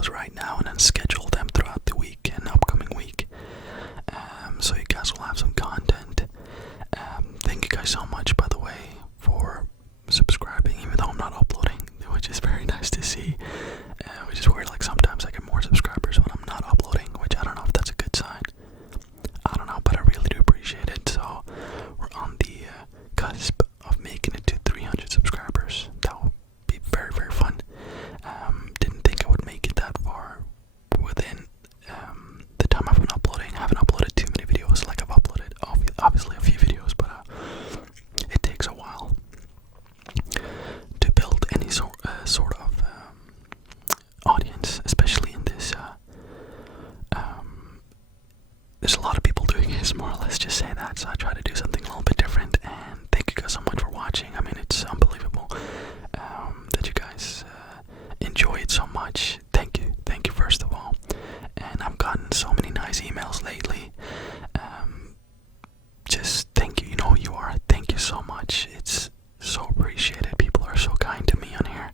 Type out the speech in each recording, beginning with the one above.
videos right now and then schedule them throughout the week and upcoming week. So you guys will have some content. Thank you guys so much, by the way, for subscribing, even though I'm not uploading, which is very nice to see. Which is weird, like sometimes I get more subscribers when I'm not uploading, which I don't know if that's a good sign. I don't know, but I really do appreciate it. So we're on the cusp of making it to 300 subscribers. That would be very, very fun. Didn't think I would make it that far within the time I've been uploading. I haven't uploaded too many videos. Like I've uploaded obviously a few videos, but it takes a while to build any sort of audience, especially in this. There's a lot of people doing ASMR, let's just say that, so I try to do something a little bit different, and thank you guys so much for watching. I mean, it's unbelievable that you guys enjoy it so much. Thank you first of all. And I've gotten so many nice emails lately. Just thank you, you know who you are. Thank you so much. It's so appreciated. People are so kind to me on here.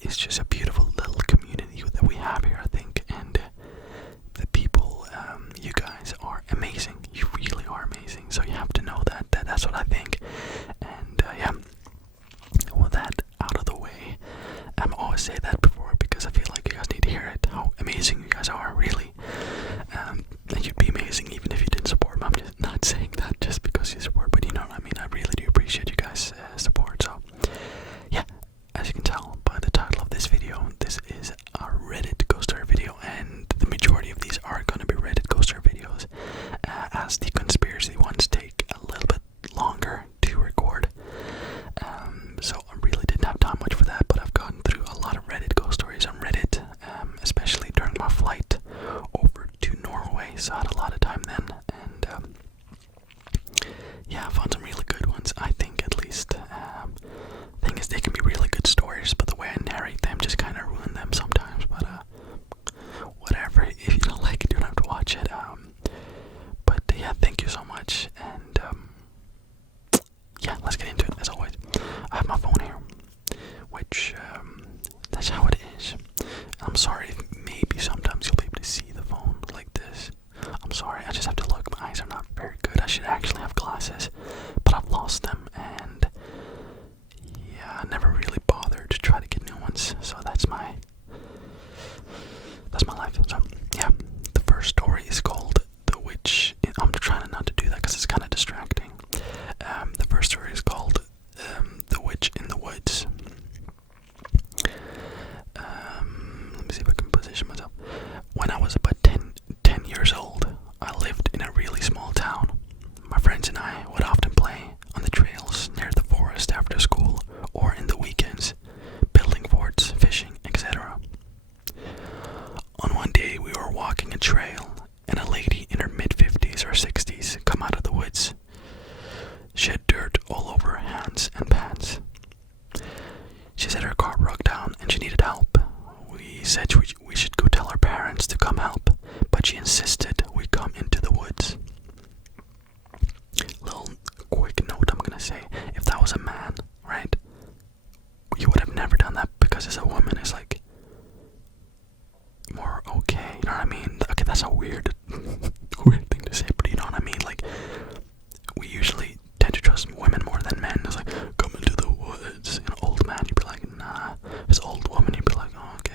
It's just a beautiful little community that we have here, I think, and the people, you guys are amazing. You really are amazing. So you have to know that's what I think. And yeah, with that out of the way, I always say that before because I feel like you guys need to hear it. How amazing you guys are, really. And you'd be amazing even if you didn't support me. I'm just not saying that just because you support, but you know what I mean. I really do appreciate you guys' support. So yeah, as you can tell by the title of this video, this is a Reddit ghost story video, and the majority of these are going to be Reddit ghost story videos, as the conspiracy ones take a little bit longer to record. So I really didn't have time much for that, but I've gotten through a lot of Reddit ghost stories on Reddit, especially during my flight over to Norway, so I had a lot of time then, and yeah, I found some really good ones, I think, at least. Thing is, they can be really good stories, but the way I narrate them just kind of ruin them sometimes, but whatever. If you don't like it, you don't have to watch it. But yeah, thank you so much, and yeah, let's get into it. As always, I have my phone here, which that's how it is. I'm sorry if maybe sometimes you'll be able to see the phone like this. I'm sorry, I just have to look. My eyes are not very good. I should actually have glasses, but I've lost them, and yeah, I never really bothered to try to get new ones. So that's my life. So yeah, the first story is called The Witch. I'm trying not to do that because it's kind of distracting. The first story is called The Witch in the Woods. Let me see if I can position myself. When I was about 10 years old, I lived in a really small town. My friends and I would often play on the trails near the forest after school or in the weekends, building forts, fishing, etc. On one day, we were walking a trail, and a lady in her mid-50s or 60s come out of the woods. She had dirt all over her hands and pants. She said her car broke down and she needed help. We said we should go tell her parents to come help, but she insisted we come into the woods. Little quick note I'm gonna say, if that was a man, right, you would have never done that, because as a woman it's like more okay, you know what I mean? Okay, that's a weird thing to say, but you know what I mean? Like, we usually tend to trust women more than men. It's like, come into the woods. An old man, you'd be like, nah. If it's an old woman, you'd be like, oh, okay,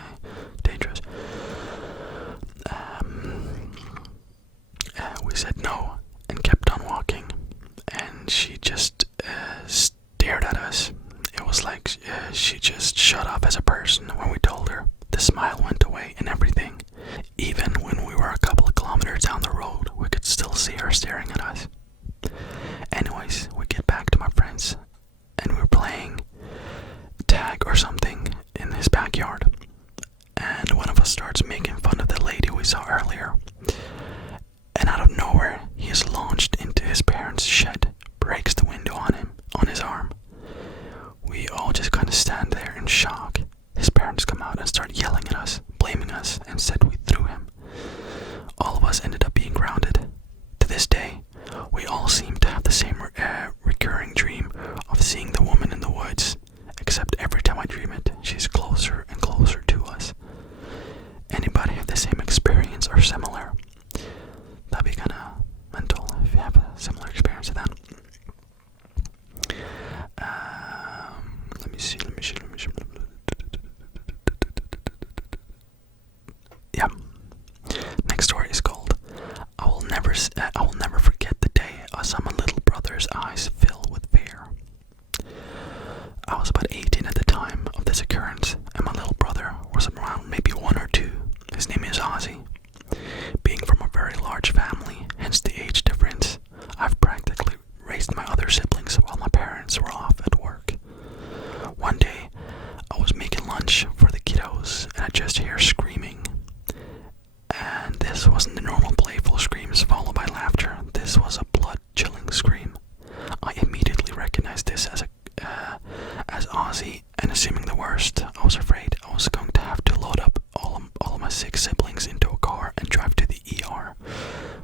dangerous. We said no and kept on walking, and she just stared at us. It was like she just shut off as a person when we told her. The smile went away and everything. Even when we were a couple of kilometers down the road, we could still see her staring at us. Anyways, we get back to my friends, and we were playing tag or something in his backyard. And one of us starts making fun of the lady we saw earlier. And out of nowhere, he is launched into his parents' shed, breaks the window on him, on his arm. We all just kind of stand there in shock. His parents come out and start yelling at us, blaming us, and said we threw him. All of us ended up being grounded. To this day, we all seem to have the same recurring dream of seeing the woman in the woods, except every time I dream it, she's closer and closer to us. I will never forget the day I saw my little brother's eyes fill with fear. I was about 18 at the time of this occurrence, and my little brother was around maybe 1 or 2. His name is Ozzy. Being from a very large family, hence the age difference, I've practically raised my other siblings while my parents were off at work. One day, I was making lunch for the kiddos, and I just hear screaming. And this wasn't the normal playful screams followed by laughter. This was a blood-chilling scream. I immediately recognized this as Ozzy, and assuming the worst, I was afraid I was going to have to load up all of my 6 siblings into a car and drive to the ER.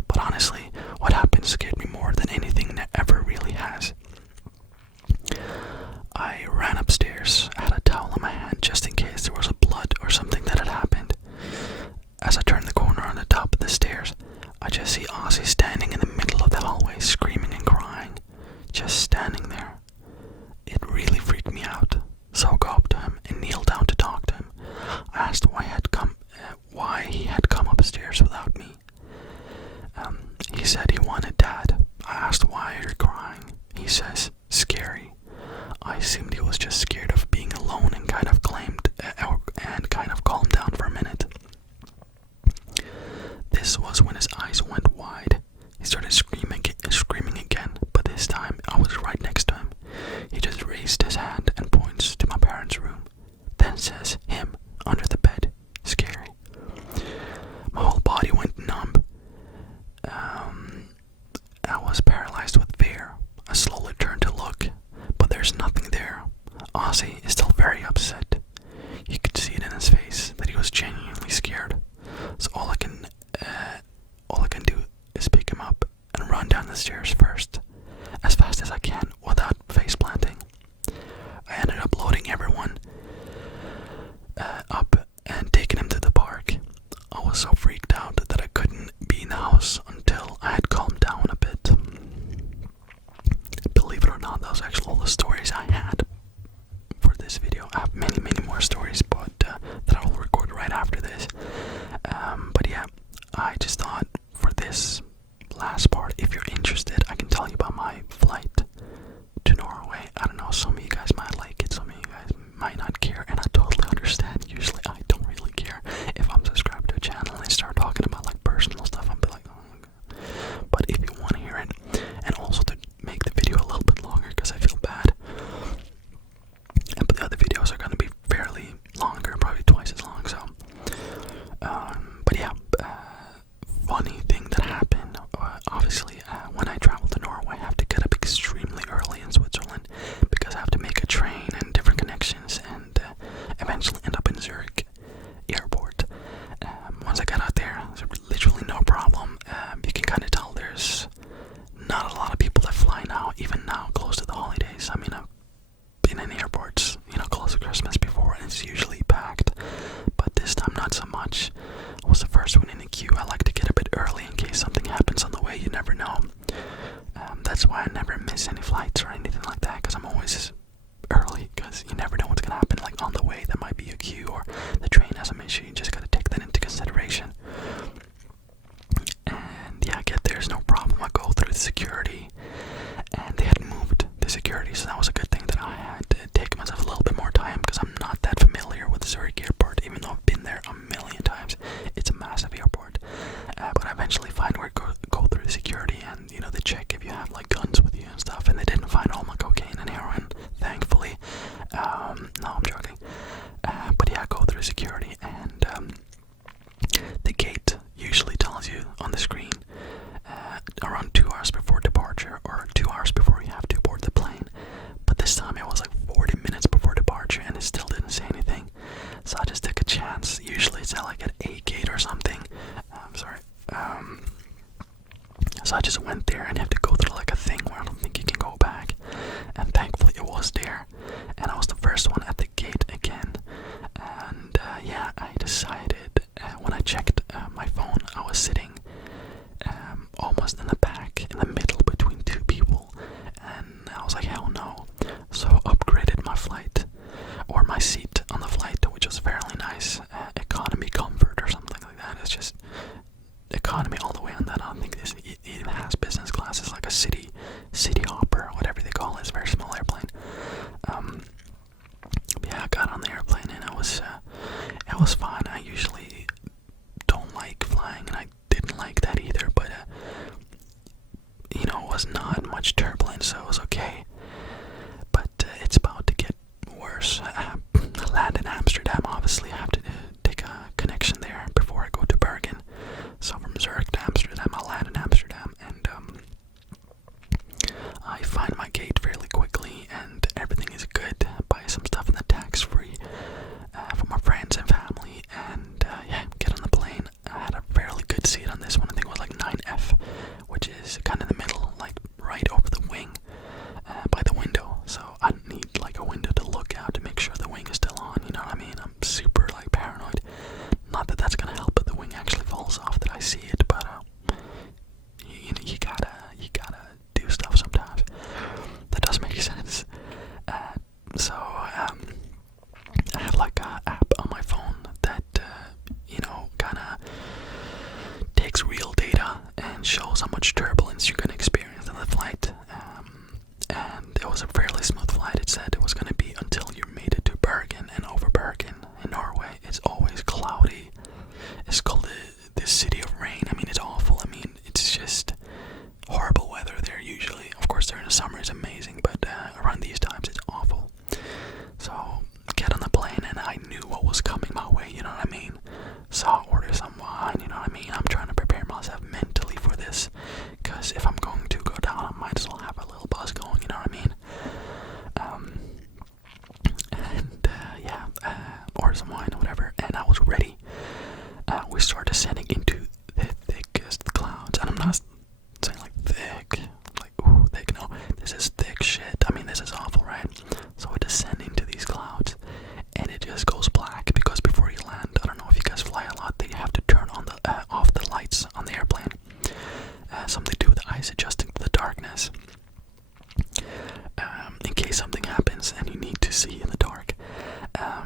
But honestly, what happened scared me more than anything that ever really has. I ran upstairs, I had a towel in my hand just in case there was a blood or something that had happened. As I turned the corner on the top of the stairs, I just see Ozzy standing in the middle of the hallway screaming and crying. Just standing there. It really freaked me out, so I go up to him and kneel down to talk to him. I asked why he had come upstairs without me. He said he wanted Dad. I asked why you're crying. He says, scary. I assumed he was just scared of being alone and kind of calmed down for a minute. This was when his eyes went wide. He started screaming again, but this time I was right next to him. He just raised his hand and points to my parents' room, then says, him, under the bed. Scary. My whole body went numb. I was paralyzed with fear. I slowly turned to look, but there's nothing there. Ozzy is still very upset. You could see it in his face that he was genuinely scared. So all I can do is pick him up and run down the stairs first, as fast as I can without face planting. I ended up loading everyone up and taking him to the park. I was so freaked out that I couldn't be in the house until I had calmed down a bit. Believe it or not, that was actually all the stories I had for this video. I have many more stories, but that I will record right after this. But yeah, I just thought for this last part, if you're interested, I can tell you about my flight to Norway. I don't know, some of you guys might like it, some of you guys might not care, and I totally understand. Usually I don't really care. If I'm subscribed to a channel and I start talking about like personal stuff, I'm like, oh my God. But if you want to hear it, and also to make the video a little bit longer because I feel bad, but the other videos are going to be fairly longer, probably twice as long, so but yeah, funny thing that happened, obviously when I travel to Norway, I have to get up extremely early in Switzerland because I have to make a train and different connections and eventually end up in Zurich airport. Once I got out there, there's literally no problem. You can kind of tell there's not a lot of people that fly now, even now, close to the holidays. I mean, I've been in airports, close to Christmas before, and it's usually packed, but this time not so much. I was the first one in the queue. I like to get a bit early in case something happens on the way. You never know. That's why I never miss any flights or anything like that, because I'm always early, because you never know what's going to happen. Like on the way, there might be a queue or the train has some issue. You just got to take that into consideration. And yeah, I get there's no problem. I go through the security, and they had moved the security, so that was a good thing that I had to take myself a little bit more time because I'm not that familiar with Zurich airport, even though I've been there a million times. It's a massive airport, but I eventually find where to go through the security, and they check if you have like guns with you and stuff, and they didn't find all my cocaine and heroin, thankfully. No, I'm joking. But yeah, I go through security, and the gate usually tells you on the screen around 2 hours before departure or 2 hours before you have to board the plane. But this time it was like 40 minutes before departure and it still didn't say anything. So I just took a chance. Usually it's at like an A gate or something. I'm sorry. So I just went there and you have to go through like a thing where I don't think you can go back. And thankfully it was there. And I was the first one at the gate again. And yeah, I decided when I checked my phone, I was sitting almost in the back, in the middle between 2 people, and I was like, hell no. So I upgraded my flight, or my seat on the flight, which was fairly nice, economy comfort or something like that. It's just economy all the way on that. I don't think there's was not much turbulence, so it was okay. But it's about to get worse. I land in Amsterdam. Obviously, I have to take a connection there before I go to Bergen. So from Zurich to Amsterdam, I land in Amsterdam, and I find my gate fairly quickly, and everything is good. Buy some stuff in the tax-free for my friends and family, and yeah, get on the plane. I had a fairly good seat on this one. I think it was like 9F, which is kind of in the middle, like right over the wing, by the window. So I need like a window to look out to make sure the wing is still on. You know what I mean? I'm super like paranoid. Not that that's gonna help, but the wing actually falls off that I see it. But you gotta do stuff sometimes. That does make sense. So I have like a app on my phone that kind of takes real data and shows how much turbulence you're gonna experience on the flight. And it was a fairly smooth flight. It said it was gonna be until you made it to Bergen, and over Bergen in Norway, it's always cloudy. It's called the city of rain. I mean, it's awful. I mean, it's just horrible weather there usually. Of course, during the summer is amazing, but around these times it's awful. So get on the plane, and I knew what was coming my way. You know what I mean? So I order some wine. You know what I mean? I'm trying to prepare myself mentally for this, because if I'm going to go down, I might as well have a little buzz going. You know what I mean? Order some wine or whatever, and I was ready. We started descending into the thickest clouds, and I'm not saying like thick, like ooh thick. No, this is thick shit. I mean, this is awful, right? So we descend into these clouds, and it just goes black, because before you land, I don't know if you guys fly a lot, that you have to turn on the off the lights on the airplane. Something to do with the eyes adjusting to the darkness, in case something happens and you need to see in the dark.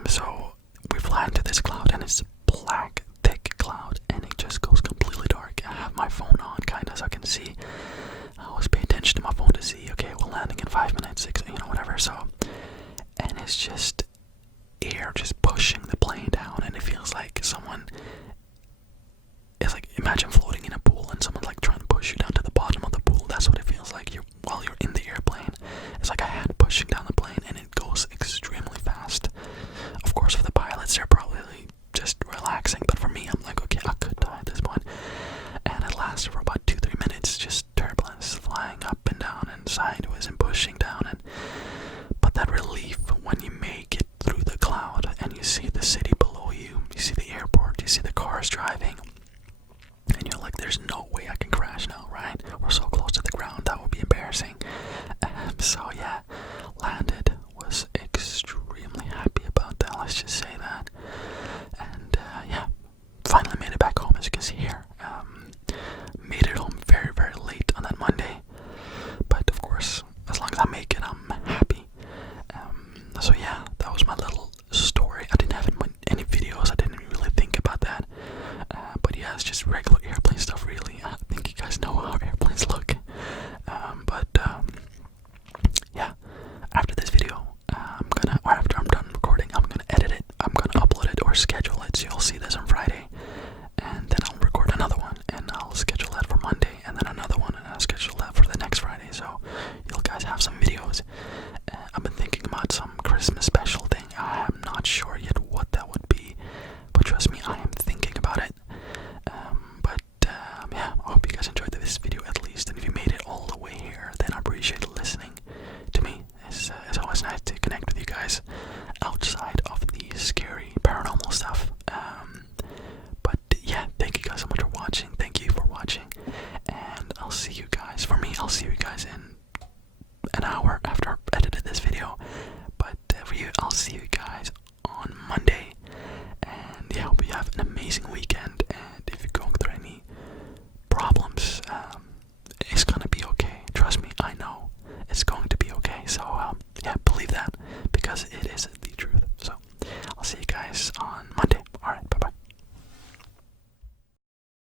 So we fly into this cloud, and it's black, thick cloud, and it just goes completely dark. I have my phone on, kind of, so I can see. I always pay attention to my phone to see, okay, we're landing in 5 minutes, 6, whatever. So, and it's just air just pushing the plane down, and it feels like someone is like, imagine floating in a pool and someone like trying to push you down to the bottom of the pool. That's what it feels like while you're in the airplane. It's like a hand pushing down the plane, and it goes extremely fast. Of course, for the pilots, they're probably just relaxing, but for me, I'm like, okay, I could die at this point. And it lasted for about 2-3 minutes, just turbulence, flying up and down and sideways and pushing down. But that relief when you make it through the cloud and you see the city below you, you see the airport, you see the cars driving, and you're like, there's no way I can crash now, right? We're so close to the ground, that would be embarrassing. So yeah, landed, was extremely happy about that, let's just say that. And yeah, finally made it back home, as you can see here. Made it home very, very late on that Monday. But of course, as long as I make it, I'm happy. So yeah, that was my little story. I didn't have any videos, I didn't really think about that. But yeah, it's just regular airplane stuff really.